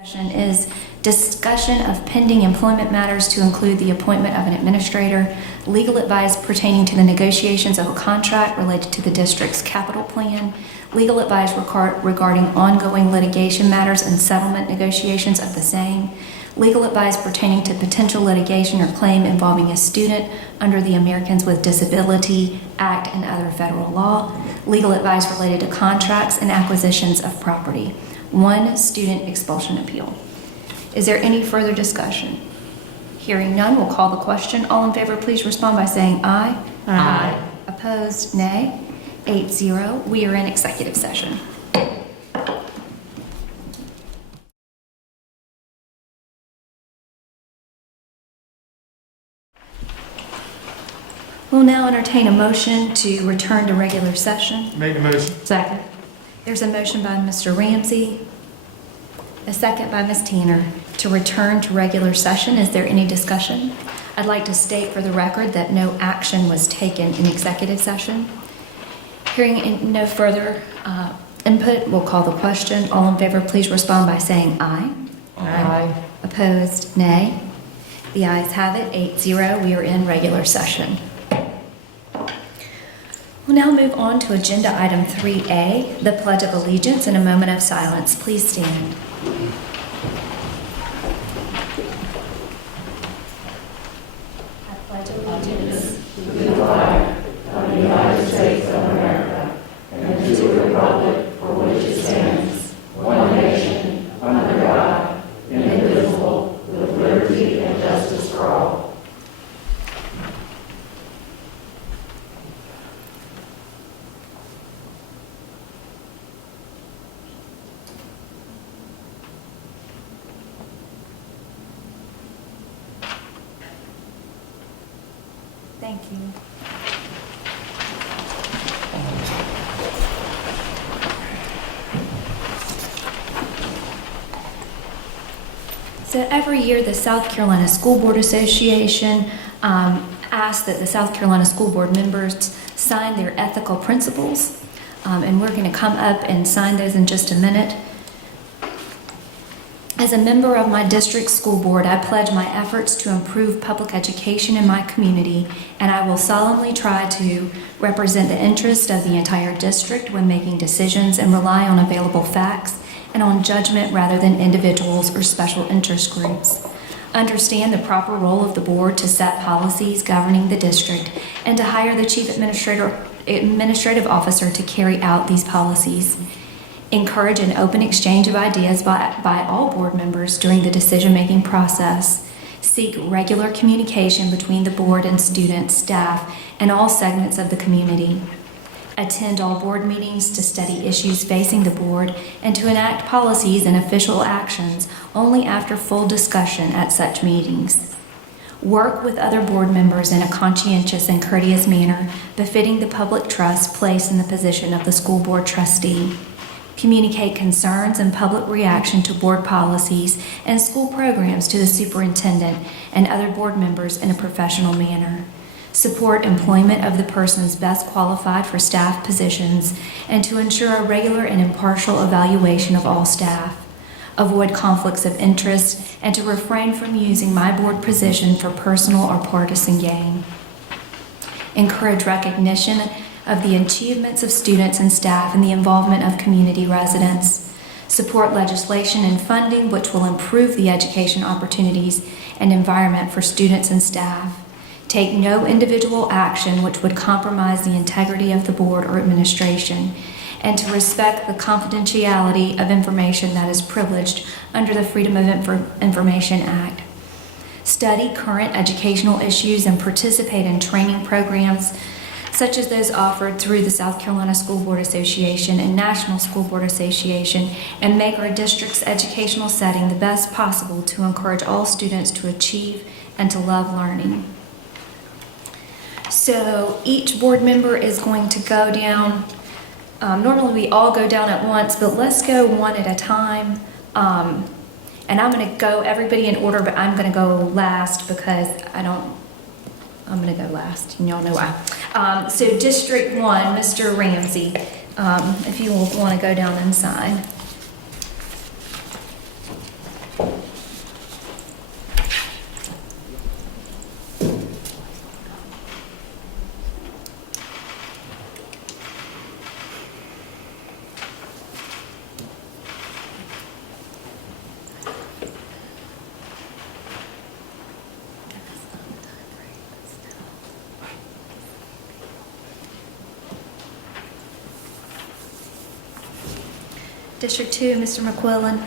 Session is discussion of pending employment matters to include the appointment of an administrator, legal advice pertaining to the negotiations of a contract related to the district's capital plan, legal advice regarding ongoing litigation matters and settlement negotiations of the same, legal advice pertaining to potential litigation or claim involving a student under the Americans with Disability Act and other federal law, legal advice related to contracts and acquisitions of property. One student expulsion appeal. Is there any further discussion? Hearing none, we'll call the question. All in favor, please respond by saying aye. Aye. Opposed, nay. 8-0. We are in executive session. We'll now entertain a motion to return to regular session. Make the motion. Second. There's a motion by Mr. Ramsey, a second by Ms. Tanner to return to regular session. Is there any discussion? I'd like to state for the record that no action was taken in executive session. Hearing no further input, we'll call the question. All in favor, please respond by saying aye. Aye. Opposed, nay. The ayes have it, 8-0. We are in regular session. We'll now move on to agenda item 3A, the Pledge of Allegiance. In a moment of silence, please stand. I pledge allegiance to the flag of the United States of America and to the republic for which it stands, one nation, under God, indivisible, with liberty and justice for all. Thank you. So every year, the South Carolina School Board Association asks that the South Carolina School Board members sign their ethical principles, and we're going to come up and sign those in just a minute. As a member of my district school board, I pledge my efforts to improve public education in my community, and I will solemnly try to represent the interest of the entire district when making decisions and rely on available facts and on judgment rather than individuals or special interest groups. Understand the proper role of the board to set policies governing the district and to hire the chief administrative officer to carry out these policies. Encourage an open exchange of ideas by all board members during the decision-making process. Seek regular communication between the board and students, staff, and all segments of the community. Attend all board meetings to study issues facing the board and to enact policies and official actions only after full discussion at such meetings. Work with other board members in a conscientious and courteous manner befitting the public trust placed in the position of the school board trustee. Communicate concerns and public reaction to board policies and school programs to the superintendent and other board members in a professional manner. Support employment of the persons best qualified for staff positions and to ensure a regular and impartial evaluation of all staff. Avoid conflicts of interest and to refrain from using my board position for personal or partisan gain. Encourage recognition of the achievements of students and staff and the involvement of community residents. Support legislation and funding which will improve the education opportunities and environment for students and staff. Take no individual action which would compromise the integrity of the board or administration, and to respect the confidentiality of information that is privileged under the Freedom of Information Act. Study current educational issues and participate in training programs such as those offered through the South Carolina School Board Association and National School Board Association, and make our district's educational setting the best possible to encourage all students to achieve and to love learning. So each board member is going to go down. Normally we all go down at once, but let's go one at a time. And I'm going to go everybody in order, but I'm going to go last because I'm going to go last, and y'all know why. So District 1, Mr. Ramsey, if you will want to go down and sign. District 2, Mr. McQuillan.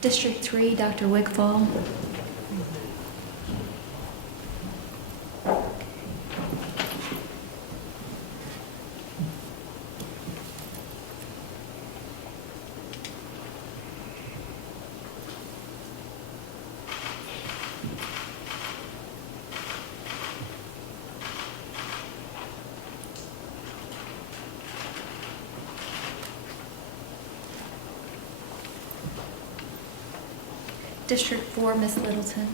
District 3, Dr. Wigfall. District 4, Ms. Littleton.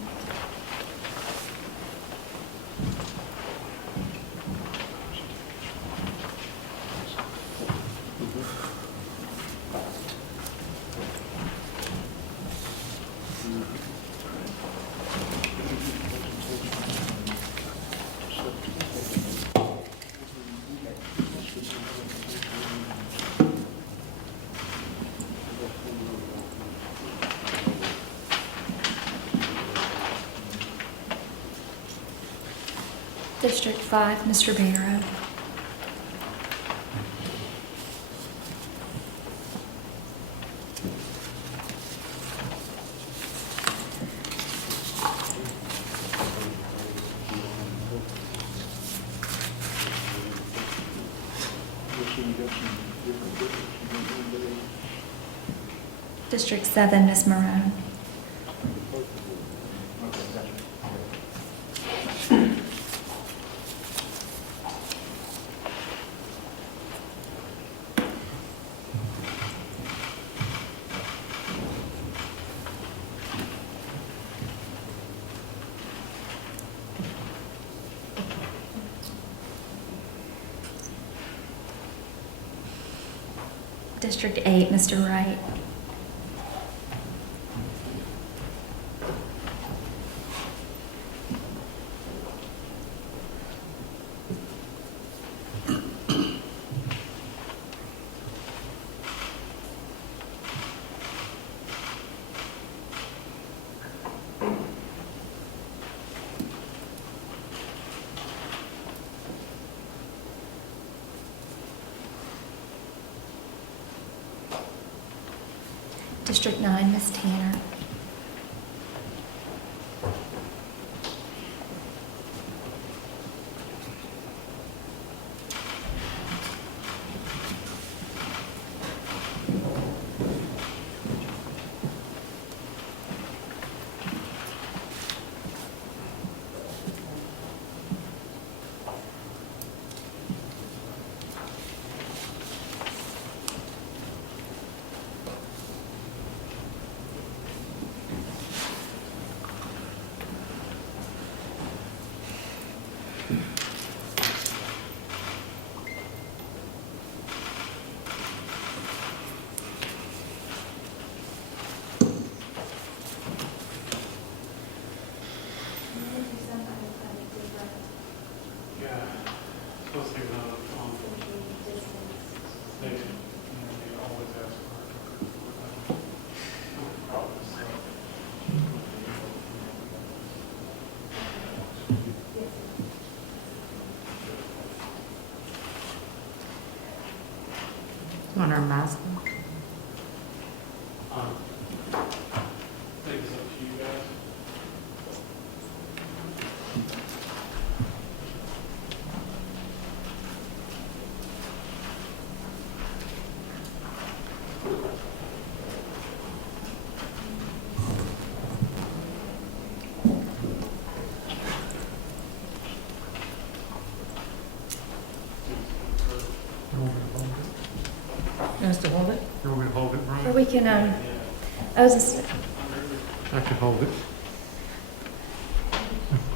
District 5, Mr. Barrow. District 7, Ms. Morone. District 8, Mr. Wright. District 9, Ms. Tanner. On our mask. I think it's up to you guys. You want us to hold it? You want me to hold it, Or Brian? we can, I was just, I can hold it.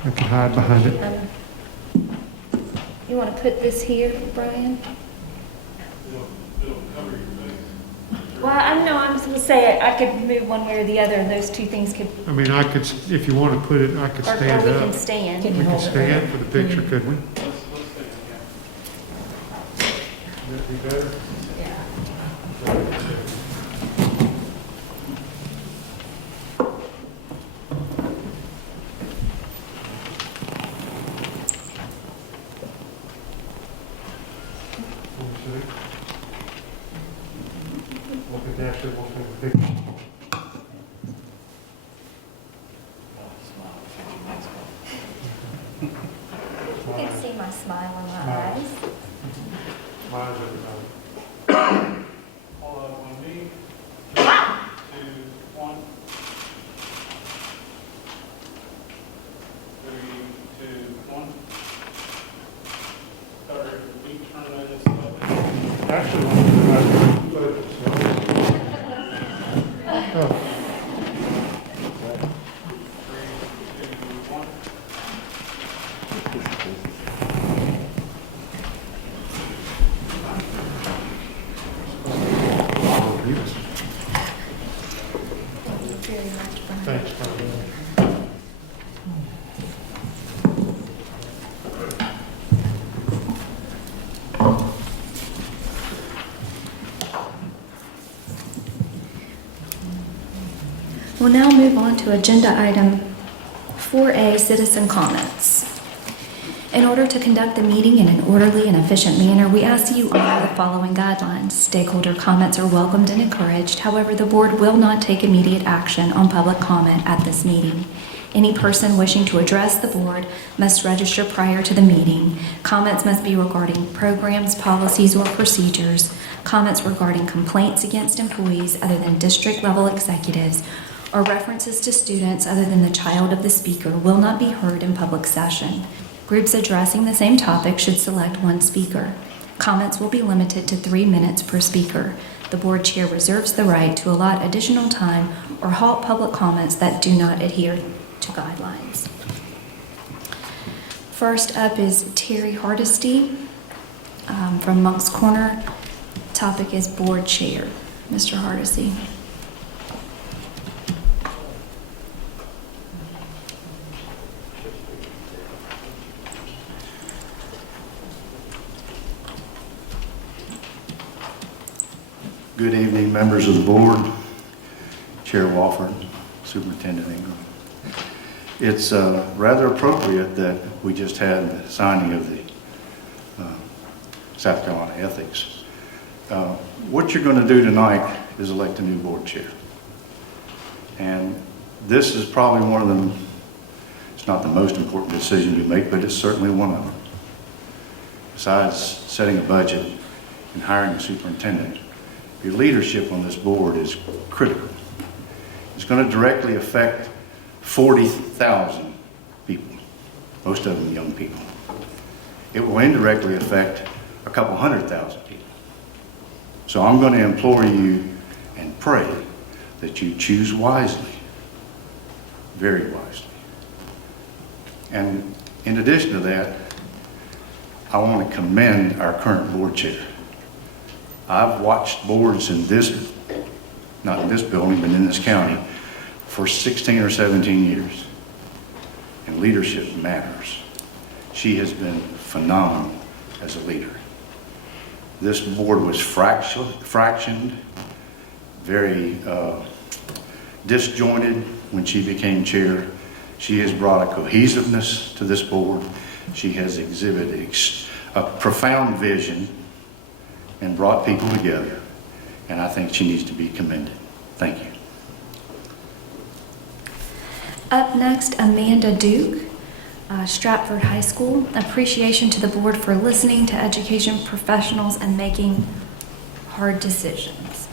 I can hide behind it. you want to put this here, Brian? It'll cover your face. Well, I don't know, I'm just going to say I could move one way or the other, and those two things could, I mean, I could, if you want to put it, I could or stand we up. can stand. Can We you can hold it? stand for the picture, could we? that be better? Yeah. Let me see. Look at that, we'll take a picture. You can see my smile in my eyes. Mine's everybody. Hold up on me. 2, 1. 3, 2, 1. Sorry, we turn this up. Actually, oh. 3, 2, 1. Thank you very much, Brian. Thanks, Brian. We'll now move on to agenda item 4A, citizen comments. In order to conduct the meeting in an orderly and efficient manner, we ask that you honor the following guidelines. Stakeholder comments are welcomed and encouraged. However, the board will not take immediate action on public comment at this meeting. Any person wishing to address the board must register prior to the meeting. Comments must be regarding programs, policies, or procedures. Comments regarding complaints against employees other than district-level executives or references to students other than the child of the speaker will not be heard in public session. Groups addressing the same topic should select one speaker. Comments will be limited to 3 minutes per speaker. The board chair reserves the right to allot additional time or halt public comments that do not adhere to guidelines. First up is Terry Hardesty from Monk's Corner. Topic is board chair. Mr. Hardesty. Good evening, members of the board, Chair Wofford, Superintendent Ingram. It's rather appropriate that we just had the signing of the South Carolina Ethics. What you're going to do tonight is elect a new board chair. And this is probably one of them, it's not the most important decision you make, but it's certainly one of them. Besides setting a budget and hiring a superintendent, your leadership on this board is critical. It's going to directly affect 40,000 people, most of them young people. It will indirectly affect a couple 100,000 people. So I'm going to implore you and pray that you choose wisely, very wisely. And in addition to that, I want to commend our current board chair. I've watched boards in this, not in this building, but in this county, for 16 or 17 years. And leadership matters. She has been phenomenal as a leader. This board was fractioned, very disjointed when she became chair. She has brought a cohesiveness to this board. She has exhibited a profound vision and brought people together, and I think she needs to be commended. Thank you. Up next, Amanda Duke, Stratford High School. Appreciation to the board for listening to education professionals and making hard decisions.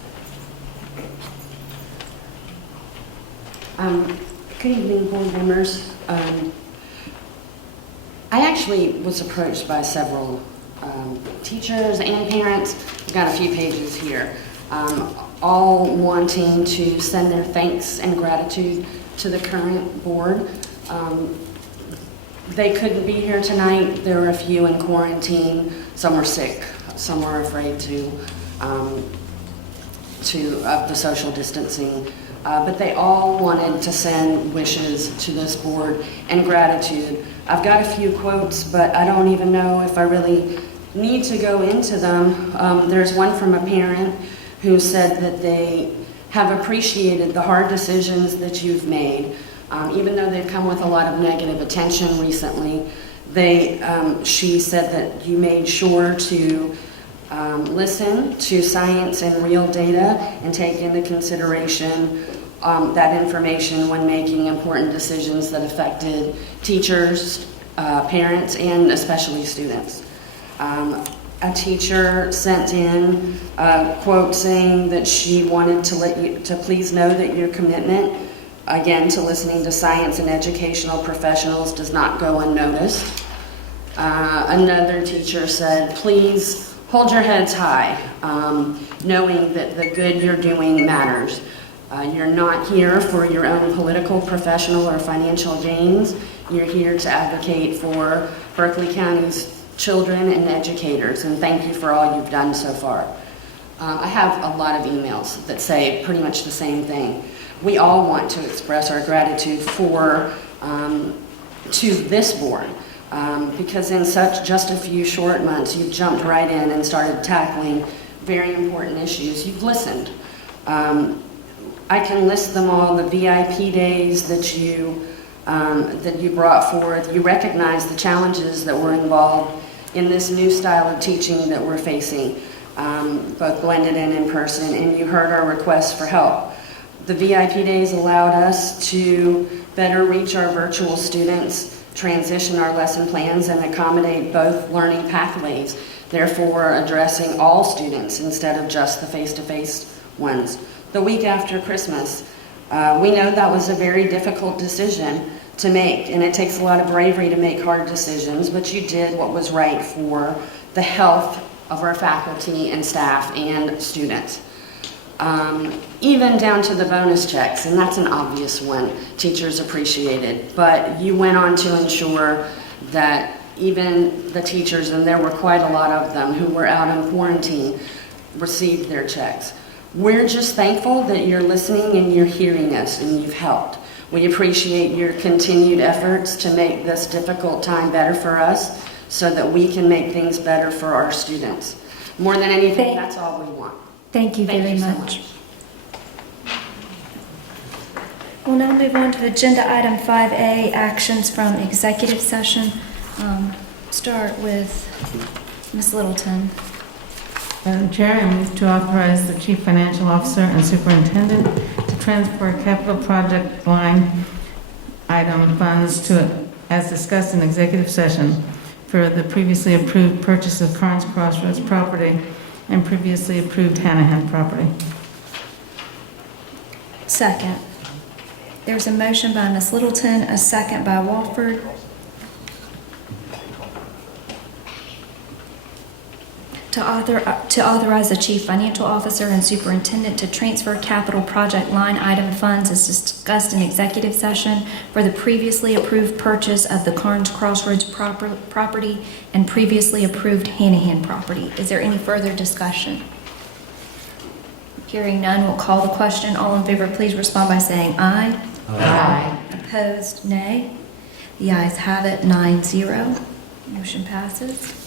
Good evening, board members. I actually was approached by several teachers and parents. I've got a few pages here, all wanting to send their thanks and gratitude to the current board. They couldn't be here tonight. There were a few in quarantine. Some were sick. Some were afraid of the social distancing. But they all wanted to send wishes to this board and gratitude. I've got a few quotes, but I don't even know if I really need to go into them. There's one from a parent who said that they have appreciated the hard decisions that you've made. Even though they've come with a lot of negative attention recently, she said that you made sure to listen to science and real data and take into consideration that information when making important decisions that affected teachers, parents, and especially students. A teacher sent in a quote saying that she wanted to please know that your commitment, again, to listening to science and educational professionals does not go unnoticed. Another teacher said, please hold your heads high, knowing that the good you're doing matters. You're not here for your own political, professional, or financial gains. You're here to advocate for Berkeley County's children and educators, and thank you for all you've done so far. I have a lot of emails that say pretty much the same thing. We all want to express our gratitude to this board, because in just a few short months, you've jumped right in and started tackling very important issues. You've listened. I can list them all, the VIP days that you brought forth. You recognize the challenges that were involved in this new style of teaching that we're facing, both blended and in person, and you heard our requests for help. The VIP days allowed us to better reach our virtual students, transition our lesson plans, and accommodate both learning pathways, therefore addressing all students instead of just the face-to-face ones. The week after Christmas, we know that was a very difficult decision to make, and it takes a lot of bravery to make hard decisions, but you did what was right for the health of our faculty and staff and students. Even down to the bonus checks, and that's an obvious one, teachers appreciated, but you went on to ensure that even the teachers, and there were quite a lot of them who were out in quarantine, received their checks. We're just thankful that you're listening and you're hearing us and you've helped. We appreciate your continued efforts to make this difficult time better for us so that we can make things better for our students. More than anything, that's all we want. Thank you very so much. We'll now move on to agenda item 5A, actions from executive session. Start with Ms. Littleton. Madam Chair, I move to authorize the Chief Financial Officer and Superintendent to transfer capital project line item funds to, as discussed in executive session, for the previously approved purchase of Carnes Crossroads property and previously approved Hanahan property. Second. There's a motion by Ms. Littleton, a second by Walford. To authorize the Chief Financial Officer and Superintendent to transfer capital project line item funds as discussed in executive session for the previously approved purchase of the Carnes Crossroads property and previously approved Hanahan property. Is there any further discussion? Hearing none, we'll call the question. All in favor, please respond by saying aye. Aye. Opposed, nay. The ayes have it, 9-0. Motion passes.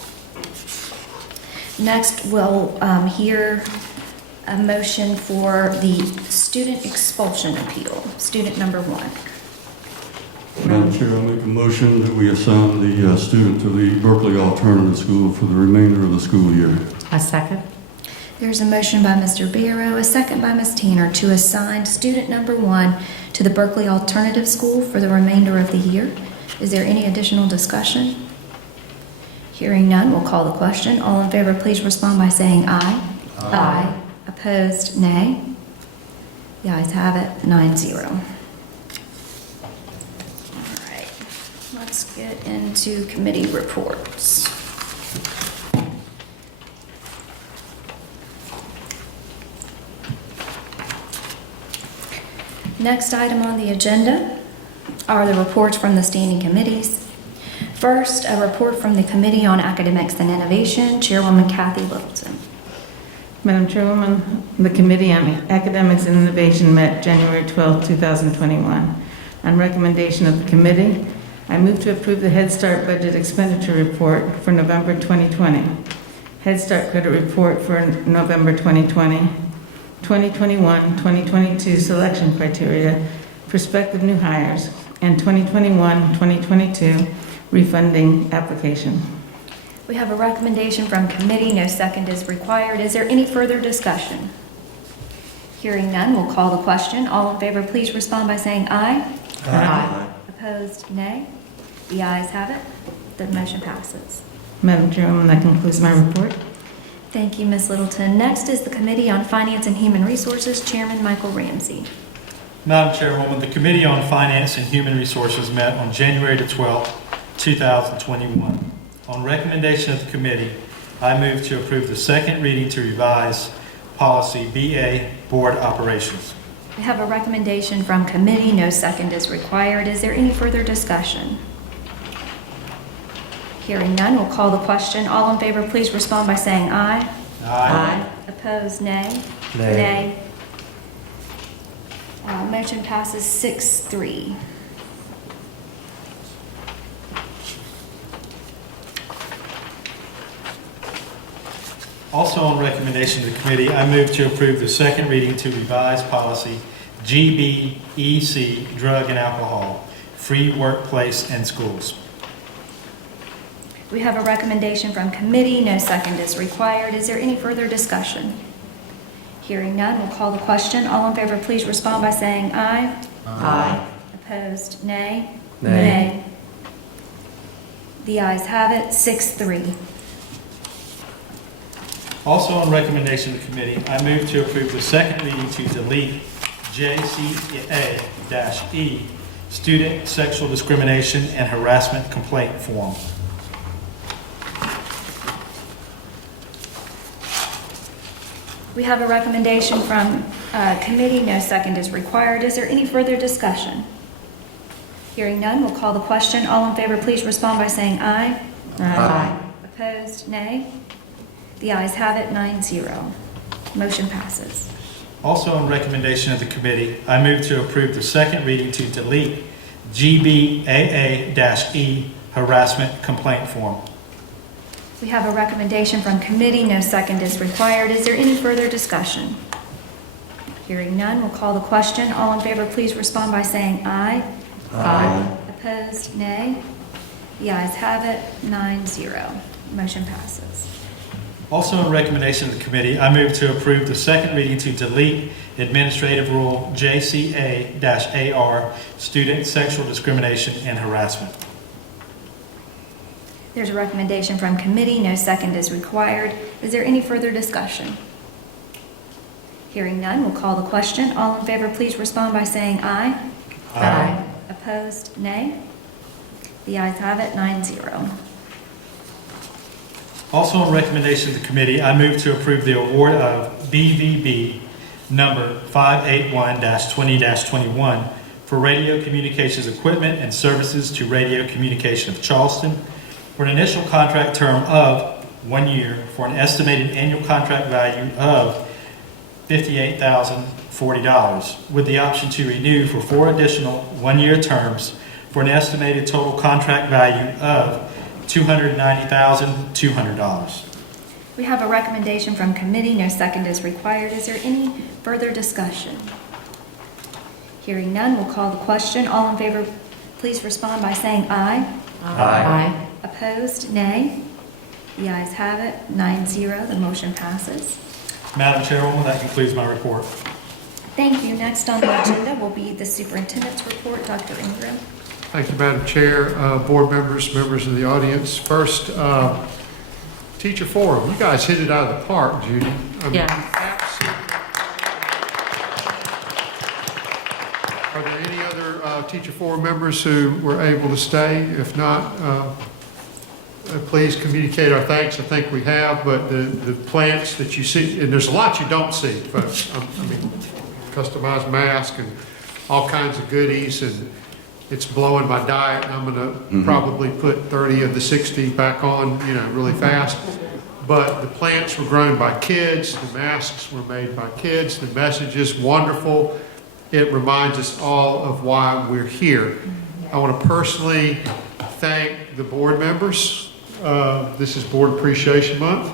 Next, we'll hear a motion for the student expulsion appeal, student number 1. Madam Chair, I'll make a motion that we assign the student to the Berkeley Alternative School for the remainder of the school year. A second. There's a motion by Mr. Barrow, a second by Ms. Tanner to assign student number 1 to the Berkeley Alternative School for the remainder of the year. Is there any additional discussion? Hearing none, we'll call the question. All in favor, please respond by saying aye. Aye. Opposed, nay. The ayes have it, 9-0. All right, let's get into committee reports. Next item on the agenda are the reports from the standing committees. First, a report from the Committee on Academics and Innovation, Chairwoman Kathy Littleton. Madam Chairwoman, the Committee on Academics and Innovation met January 12, 2021. On recommendation of the committee, I move to approve the Head Start budget expenditure report for November 2020, Head Start credit report for November 2020, 2021-2022 selection criteria, prospective new hires, and 2021-2022 refunding application. We have a recommendation from committee. No second is required. Is there any further discussion? Hearing none, we'll call the question. All in favor, please respond by saying aye. Aye. Opposed, nay. The ayes have it. The motion passes. Madam Chairwoman, that concludes my report. Thank you, Ms. Littleton. Next is the Committee on Finance and Human Resources, Chairman Michael Ramsey. Madam Chairwoman, the Committee on Finance and Human Resources met on January the 12th, 2021. On recommendation of the committee, I move to approve the second reading to revise policy BA, Board Operations. We have a recommendation from committee. No second is required. Is there any further discussion? Hearing none, we'll call the question. All in favor, please respond by saying aye. Aye. Opposed, nay. Nay. Motion passes 6-3. Also on recommendation of the committee, I move to approve the second reading to revise policy GBEC, Drug and Alcohol, Free Workplace and Schools. We have a recommendation from committee. No second is required. Is there any further discussion? Hearing none, we'll call the question. All in favor, please respond by saying aye. Aye. Opposed, nay. Nay. The ayes have it, 6-3. Also on recommendation of the committee, I move to approve the second reading to delete JCA-E, Student Sexual Discrimination and Harassment Complaint Form. We have a recommendation from committee. No second is required. Is there any further discussion? Hearing none, we'll call the question. All in favor, please respond by saying aye. Aye. Opposed, nay. The ayes have it, 9-0. Motion passes. Also on recommendation of the committee, I move to approve the second reading to delete GBAA-E, Harassment Complaint Form. We have a recommendation from committee. No second is required. Is there any further discussion? Hearing none, we'll call the question. All in favor, please respond by saying aye. Aye. Opposed, nay. The ayes have it, 9-0. Motion passes. Also on recommendation of the committee, I move to approve the second reading to delete Administrative Rule JCA-AR, Student Sexual Discrimination and Harassment. There's a recommendation from committee. No second is required. Is there any further discussion? Hearing none, we'll call the question. All in favor, please respond by saying aye. Aye. Opposed, nay. The ayes have it, 9-0. Also on recommendation of the committee, I move to approve the award of BVB number 581-20-21 for radio communications equipment and services to Radio Communication of Charleston for an initial contract term of 1 year for an estimated annual contract value of $58,040, with the option to renew for 4 additional 1-year terms for an estimated total contract value of $290,200. We have a recommendation from committee. No second is required. Is there any further discussion? Hearing none, we'll call the question. All in favor, please respond by saying aye. Aye. Opposed, nay. The ayes have it, 9-0. The motion passes. Madam Chairwoman, that concludes my report. Thank you. Next on the agenda will be the superintendent's report. Dr. Ingram. Thank you, Madam Chair, board members, members of the audience. First, teacher forum. You guys hit it out of the park, Judy. Absolutely. Are there any other teacher forum members who were able to stay? If not, please communicate our thanks. I think we have, but the plants that you see, and there's a lot you don't see, folks. I mean, customized mask and all kinds of goodies, and it's blowing my diet, and I'm going to probably put 30 of the 60 back on, really fast. But the plants were grown by kids, the masks were made by kids, the message is wonderful. It reminds us all of why we're here. I want to personally thank the board members. This is Board Appreciation Month,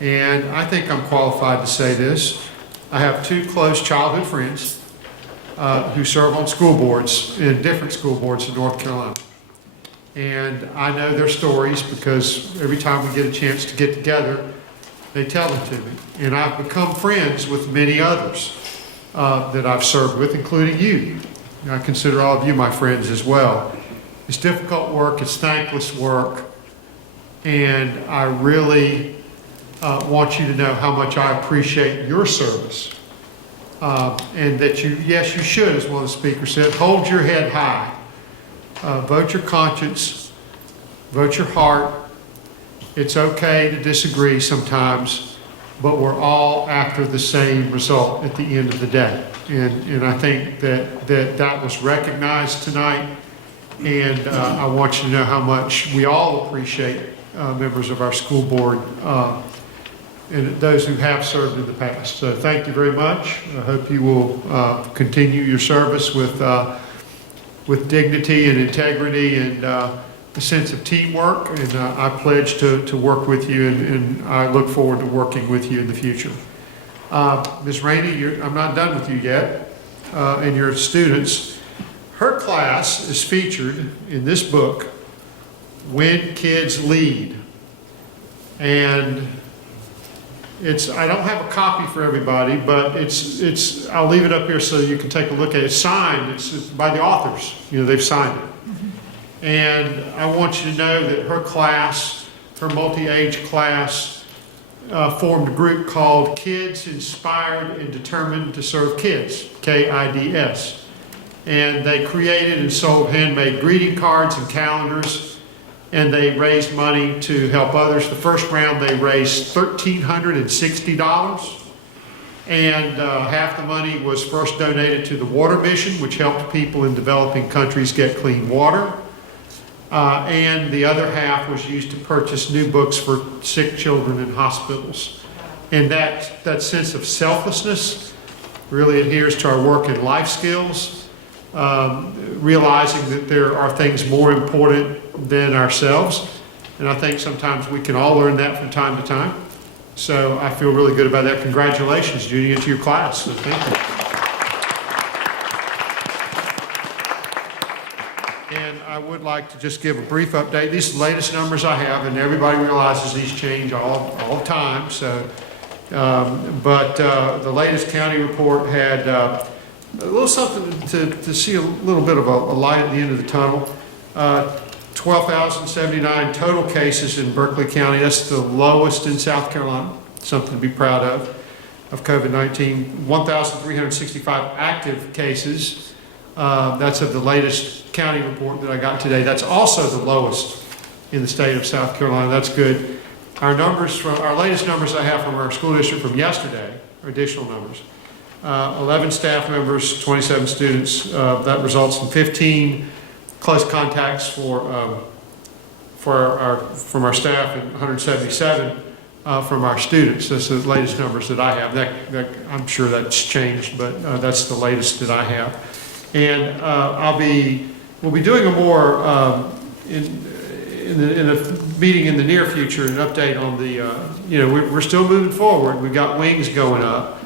and I think I'm qualified to say this. I have two close childhood friends who serve on school boards, in different school boards in North Carolina. And I know their stories because every time we get a chance to get together, they tell them to me. And I've become friends with many others that I've served with, including you. I consider all of you my friends as well. It's difficult work, it's thankless work, and I really want you to know how much I appreciate your service. And that you, yes, you should, as one of the speakers said, hold your head high. Vote your conscience, vote your heart. It's okay to disagree sometimes, but we're all after the same result at the end of the day. And I think that was recognized tonight, and I want you to know how much we all appreciate members of our school board and those who have served in the past. So thank you very much. I hope you will continue your service with dignity and integrity and a sense of teamwork, and I pledge to work with you, and I look forward to working with you in the future. Ms. Rainey, I'm not done with you yet, and your students. Her class is featured in this book, When Kids Lead. And I don't have a copy for everybody, but I'll leave it up here so you can take a look at it. It's signed, it's by the authors, they've signed it. And I want you to know that her class, her multi-age class, formed a group called Kids Inspired and Determined to Serve Kids, KIDS. And they created and sold handmade greeting cards and calendars, and they raised money to help others. The first round they raised $1,360, and half the money was first donated to the Water Mission, which helped people in developing countries get clean water. And the other half was used to purchase new books for sick children in hospitals. And that sense of selflessness really adheres to our work in life skills, realizing that there are things more important than ourselves. And I think sometimes we can all learn that from time to time. So I feel really good about that. Congratulations, Judy, and to your class. So thank you. And I would like to just give a brief update. These are the latest numbers I have, and everybody realizes these change all the time. So, but the latest county report had a little something to see a little bit of a light at the end of the tunnel. 12,079 total cases in Berkeley County. That's the lowest in South Carolina. Something to be proud of COVID-19. 1,365 active cases. That's of the latest county report that I got today. That's also the lowest in the state of South Carolina. That's good. Our latest numbers I have from our school district from yesterday are additional numbers. 11 staff members, 27 students. That results in 15 close contacts from our staff and 177 from our students. That's the latest numbers that I have. I'm sure that's changed, but that's the latest that I have. And we'll be doing a more in a meeting in the near future, an update on the we're still moving forward. We've got wings going up.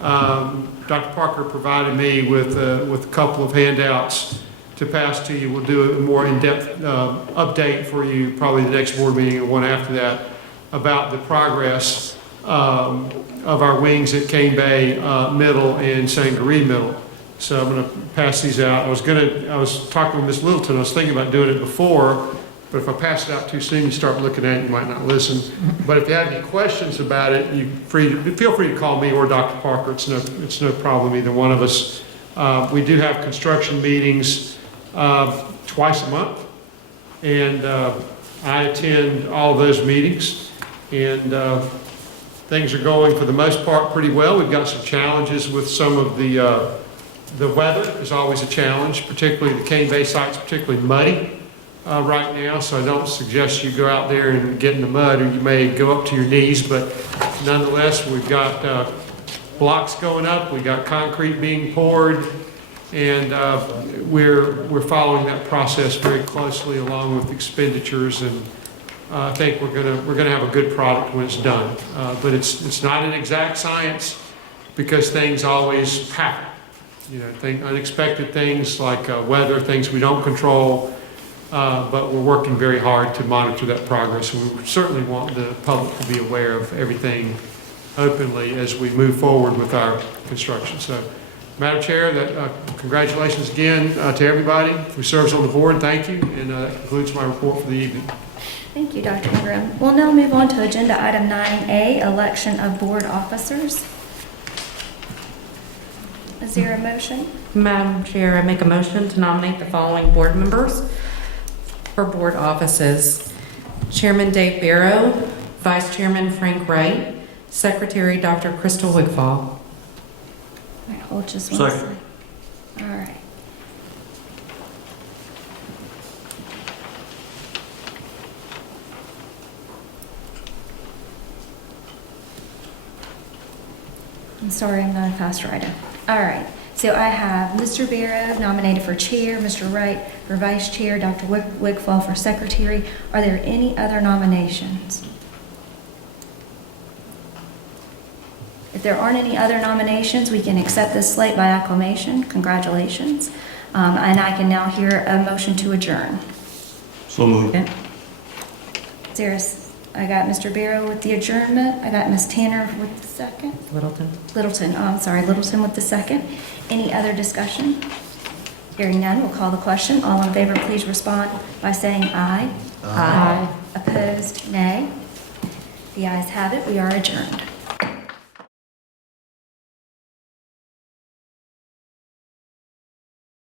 Dr. Parker provided me with a couple of handouts to pass to you. We'll do a more in-depth update for you, probably the next board meeting and one after that, about the progress of our wings at Cane Bay Middle and Sangaree Middle. So I'm going to pass these out. I was talking with Ms. Littleton. I was thinking about doing it before, but if I pass it out too soon, you start looking at it, you might not listen. But if you have any questions about it, feel free to call me or Dr. Parker. It's no problem, either one of us. We do have construction meetings twice a month, and I attend all of those meetings, and things are going for the most part pretty well. We've got some challenges with some of the weather is always a challenge, particularly the Cane Bay site's particularly muddy right now, so I don't suggest you go out there and get in the mud, or you may go up to your knees, but nonetheless, we've got blocks going up, we've got concrete being poured, And we're following that process very closely along with expenditures, and I think we're gonna have a good product when it's done. But it's not an exact science because things always happen. You know, unexpected things like weather, things we don't control. But we're working very hard to monitor that progress. And we certainly want the public to be aware of everything openly as we move forward with our construction. So, Madam Chair, congratulations again to everybody who serves on the board. Thank you. And that concludes my report for the evening. Thank you, Dr. Ingram. We'll now move on to agenda item 9A, election of board officers. Is there a motion? Madam Chair, I make a motion to nominate the following board members for board offices. Chairman Dave Barrow, Vice Chairman Frank Wright, Secretary Dr. Crystal Wigfall. All right, hold just one Second. second. All right. I'm sorry, I'm not a fast writer. All right, so I have Mr. Barrow nominated for chair, Mr. Wright for vice chair, Dr. Wigfall for secretary. Are there any other nominations? If there aren't any other nominations, we can accept this slate by acclamation. Congratulations. And I can now hear a motion to adjourn. So moved. Is there I got Mr. Barrow with the adjournment. I got Ms. Tanner with the second. Littleton. Littleton, oh, I'm sorry, Littleton with the second. Any other discussion? Hearing none, we'll call the question. All in favor, please respond by saying aye. Aye. Opposed, nay. The ayes have it. We are adjourned.